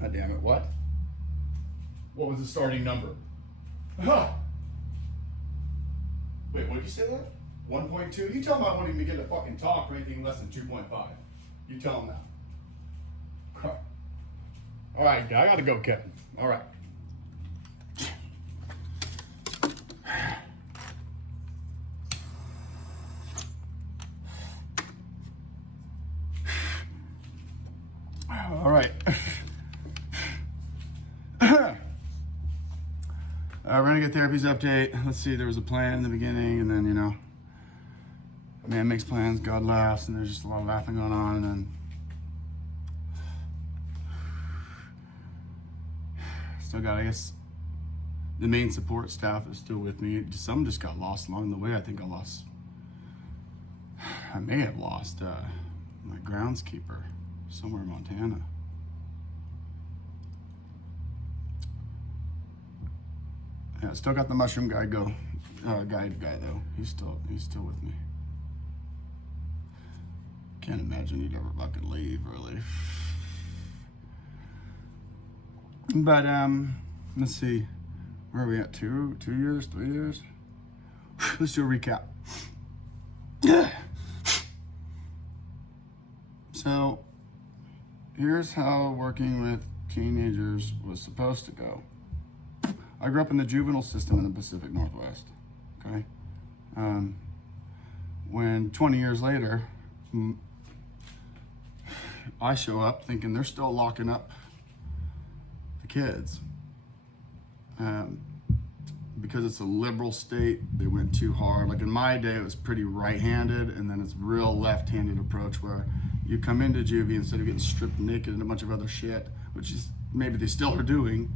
God damn it, what? What was the starting number? Huh. Wait, what did you say that? 1.2? You tell him I won't even begin to fucking talk or anything less than 2.5. You tell him that. Huh. All right, I gotta go, Kevin. All right. All right. Renegade Therapies update. Let's see, there was a plan in the beginning, and then, you know, man makes plans, God laughs, and there's just a lot of laughing going on, and then still got, I guess, the main support staff is still with me. Some just got lost along the way. I think I may have lost my groundskeeper somewhere in Montana. Yeah, still got the mushroom guide guy though. He's still with me. Can't imagine he'd ever fucking leave, really. But let's see, where are we at? 2 years, 3 years? Let's do a recap. So here's how working with teenagers was supposed to go. I grew up in the juvenile system in the Pacific Northwest, okay? When 20 years later, I show up thinking they're still locking up the kids. Because it's a liberal state, they went too hard. Like in my day, it was pretty right-handed, and then it's real left-handed approach where you come into juvie instead of getting stripped naked and a bunch of other shit, which is maybe they still are doing.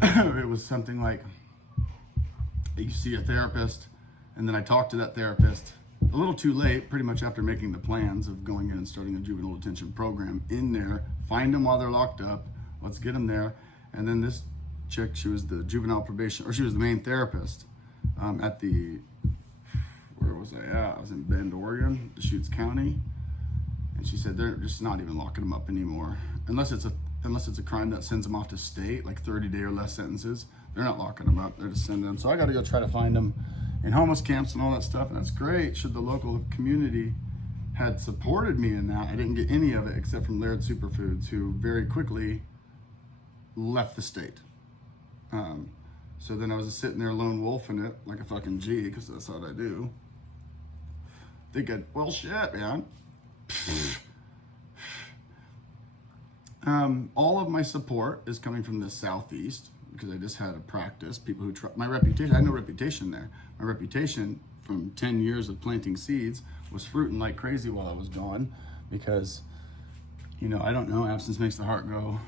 It was something like you see a therapist, and then I talked to that therapist a little too late, pretty much after making the plans of going in and starting a juvenile detention program in there, find them while they're locked up, let's get them there. And then this chick, she was the juvenile probation, or she was the main therapist at the, where was I at? I was in Bend, Oregon, Deschutes County. And she said they're just not even locking them up anymore. Unless it's a crime that sends them off to state, like 30-day or less sentences, they're not locking them up, they're just sending them. So I gotta go try to find them in homeless camps and all that stuff, and that's great. Should the local community had supported me in that, I didn't get any of it except from Laird Superfoods, who very quickly left the state. So then I was just sitting there lone wolfing it like a fucking G, because that's what I do. Thinking, well, shit, man. All of my support is coming from the Southeast, because I just had a practice. People who my reputation, I had no reputation there. My reputation from 10 years of planting seeds was fruiting like crazy while I was gone, because, you know, I don't know, absence makes the heart go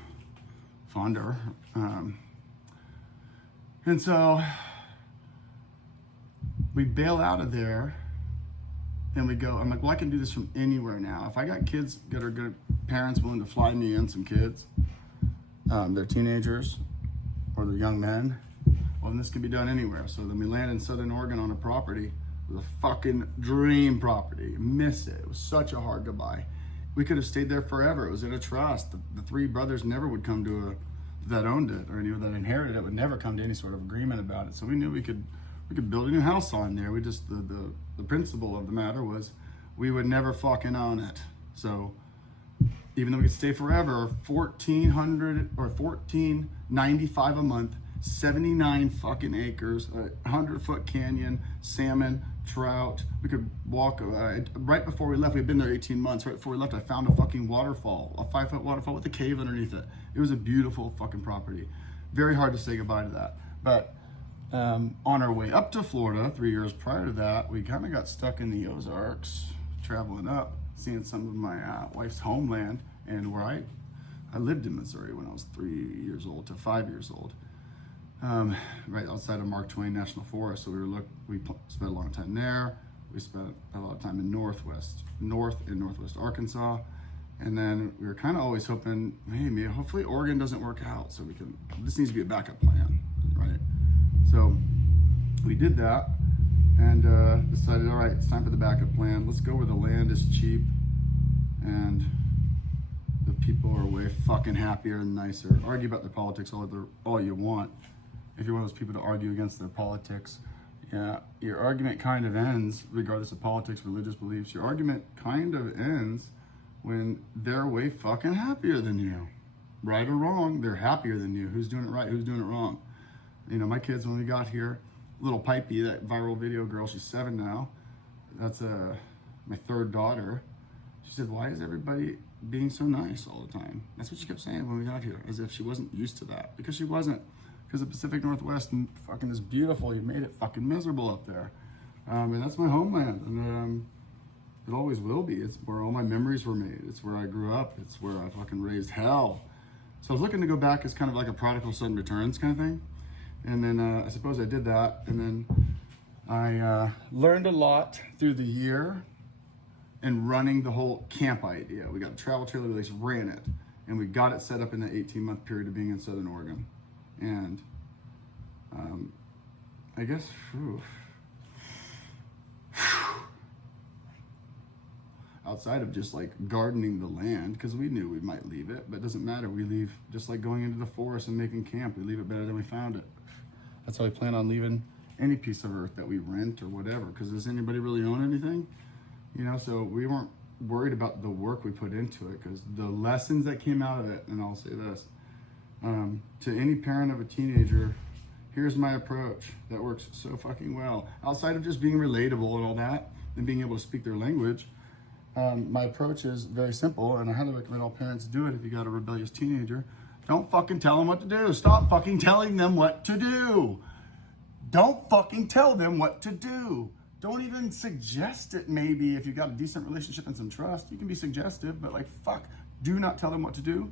fonder. And so we bail out of there and we go, I'm like, well, I can do this from anywhere now. If I got kids that are good parents willing to fly me in some kids, they're teenagers or they're young men, well, then this can be done anywhere. So then we land in Southern Oregon on a property. It was a fucking dream property. Miss it. It was such a hard goodbye. We could have stayed there forever. It was in a trust. The three brothers never would come to that owned it, or anyone that inherited it would never come to any sort of agreement about it. So we knew we could build a new house on there. We just, the principle of the matter was we would never fucking own it. So even though we could stay forever, $1,400 or $1,495 a month, 79 fucking acres, 100-foot canyon, salmon, trout. We could walk, right before we left, we'd been there 18 months. Right before we left, I found a fucking waterfall, a 5-foot waterfall with a cave underneath it. It was a beautiful fucking property. Very hard to say goodbye to that. But on our way up to Florida, 3 years prior to that, we kind of got stuck in the Ozarks, traveling up, seeing some of my wife's homeland, and where I lived in Missouri when I was 3 years old to 5 years old. Right outside of Mark Twain National Forest. So we spent a long time there. We spent a lot of time in North and Northwest Arkansas. And then we were kind of always hoping, hey, hopefully Oregon doesn't work out, so this needs to be a backup plan, right? So we did that and decided, all right, it's time for the backup plan. Let's go where the land is cheap and the people are way fucking happier and nicer. Argue about their politics all you want. If you're one of those people to argue against their politics, yeah, your argument kind of ends, regardless of politics, religious beliefs. Your argument kind of ends when they're way fucking happier than you. Right or wrong, they're happier than you. Who's doing it right? Who's doing it wrong? You know, my kids, when we got here, little Pipey, that viral video girl, she's 7 now. That's my third daughter. She said, why is everybody being so nice all the time? That's what she kept saying when we got here, as if she wasn't used to that. Because she wasn't. Because the Pacific Northwest fucking is beautiful. You made it fucking miserable up there. And that's my homeland. And it always will be. It's where all my memories were made. It's where I grew up. It's where I fucking raised hell. So I was looking to go back as kind of like a prodigal son returns kind of thing. And then I suppose I did that. And then I learned a lot through the year in running the whole camp idea. We got a travel trailer, we at least ran it. And we got it set up in the 18-month period of being in Southern Oregon. And I guess, outside of just like gardening the land, because we knew we might leave it, but it doesn't matter. We leave just like going into the forest and making camp. We leave it better than we found it. That's how we plan on leaving any piece of earth that we rent or whatever, because does anybody really own anything? You know, so we weren't worried about the work we put into it, because the lessons that came out of it, and I'll say this, to any parent of a teenager, here's my approach that works so fucking well. Outside of just being relatable and all that, and being able to speak their language, my approach is very simple, and I highly recommend all parents do it if you got a rebellious teenager. Don't fucking tell them what to do. Stop fucking telling them what to do. Don't fucking tell them what to do. Don't even suggest it. Maybe if you've got a decent relationship and some trust, you can be suggestive, but like, fuck, do not tell them what to do.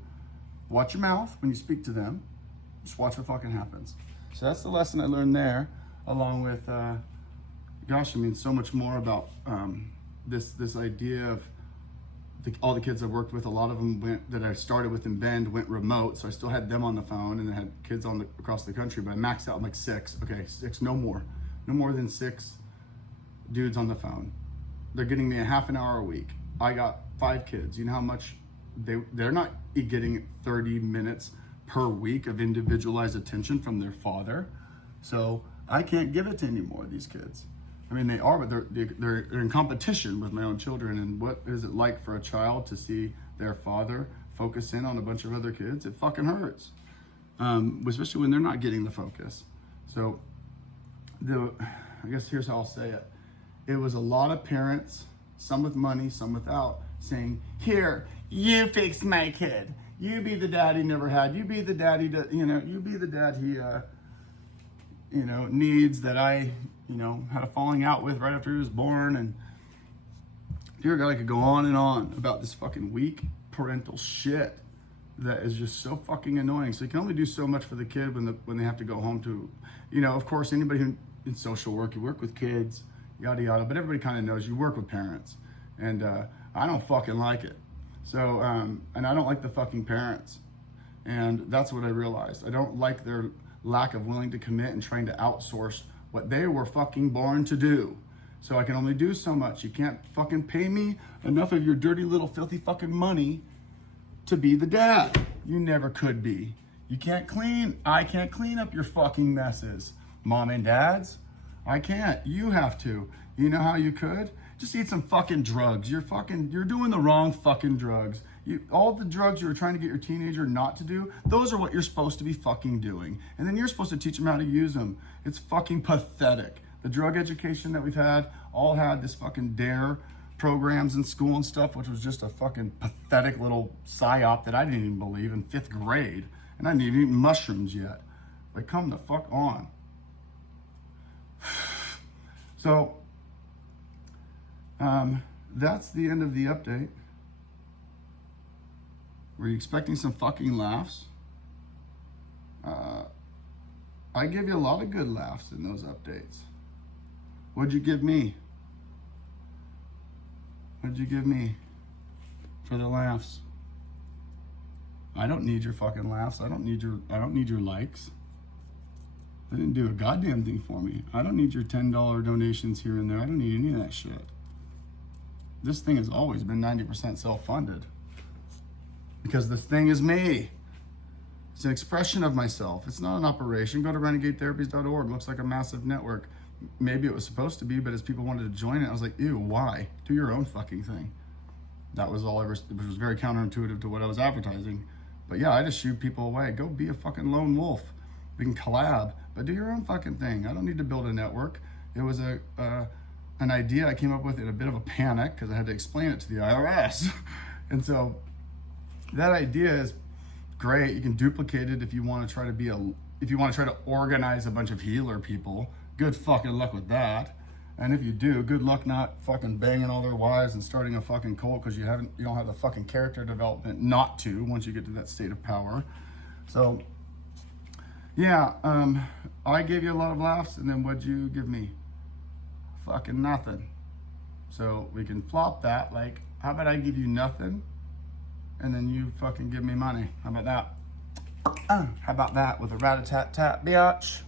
Watch your mouth when you speak to them. Just watch what fucking happens. So that's the lesson I learned there, along with, gosh, I mean, so much more about this idea of all the kids I worked with. A lot of them that I started with in Bend went remote, so I still had them on the phone, and I had kids across the country, but I maxed out like 6. Okay, 6, no more than 6 dudes on the phone. They're getting me a half an hour a week. I got 5 kids. You know how much they're not getting 30 minutes per week of individualized attention from their father. So I can't give it to any more of these kids. I mean, they are, but they're in competition with my own children. And what is it like for a child to see their father focus in on a bunch of other kids? It fucking hurts, especially when they're not getting the focus. So I guess here's how I'll say it. It was a lot of parents, some with money, some without, saying, here, you fix my kid. You be the dad he never had. You be the dad you be the dad he, needs, that I, had a falling out with right after he was born. And dear God, I could go on and on about this fucking weak parental shit that is just so fucking annoying. So you can only do so much for the kid when they have to go home to, of course, anybody who in social work, you work with kids, yada yada, but everybody kind of knows you work with parents. And I don't fucking like it. So, and I don't like the fucking parents. And that's what I realized. I don't like their lack of willing to commit and trying to outsource what they were fucking born to do. So I can only do so much. You can't fucking pay me enough of your dirty little filthy fucking money to be the dad. You never could be. I can't clean up your fucking messes. Mom and dads, I can't. You have to. You know how you could? Just eat some fucking drugs. You're doing the wrong fucking drugs. All the drugs you were trying to get your teenager not to do, those are what you're supposed to be fucking doing. And then you're supposed to teach them how to use them. It's fucking pathetic. The drug education that we've all had this fucking DARE programs in school and stuff, which was just a fucking pathetic little psyop that I didn't even believe in 5th grade. And I didn't even eat mushrooms yet. But come the fuck on. So, that's the end of the update. Were you expecting some fucking laughs? I give you a lot of good laughs in those updates. What'd you give me? What'd you give me for the laughs? I don't need your fucking laughs. I don't need your likes. They didn't do a goddamn thing for me. I don't need your $10 donations here and there. I don't need any of that shit. This thing has always been 90% self-funded. because this thing is me. It's an expression of myself. It's not an operation. Go to renegadetherapies.org. It looks like a massive network. Maybe it was supposed to be, but as people wanted to join it, I was like, ew, why? Do your own fucking thing. That was all which was very counterintuitive to what I was advertising. But yeah, I just shooed people away. Go be a fucking lone wolf. We can collab, but do your own fucking thing. I don't need to build a network. It was an idea I came up with in a bit of a panic because I had to explain it to the IRS. And so that idea is great. You can duplicate it if you want to try to organize a bunch of healer people. Good fucking luck with that. And if you do, good luck not fucking banging all their wives and starting a fucking cult because you don't have the fucking character development not to once you get to that state of power. So yeah, I gave you a lot of laughs, and then what'd you give me? Fucking nothing. So we can flop that. Like, how about I give you nothing, and then you fucking give me money? How about that? How about that with a rat-a-tat-tat, biatch?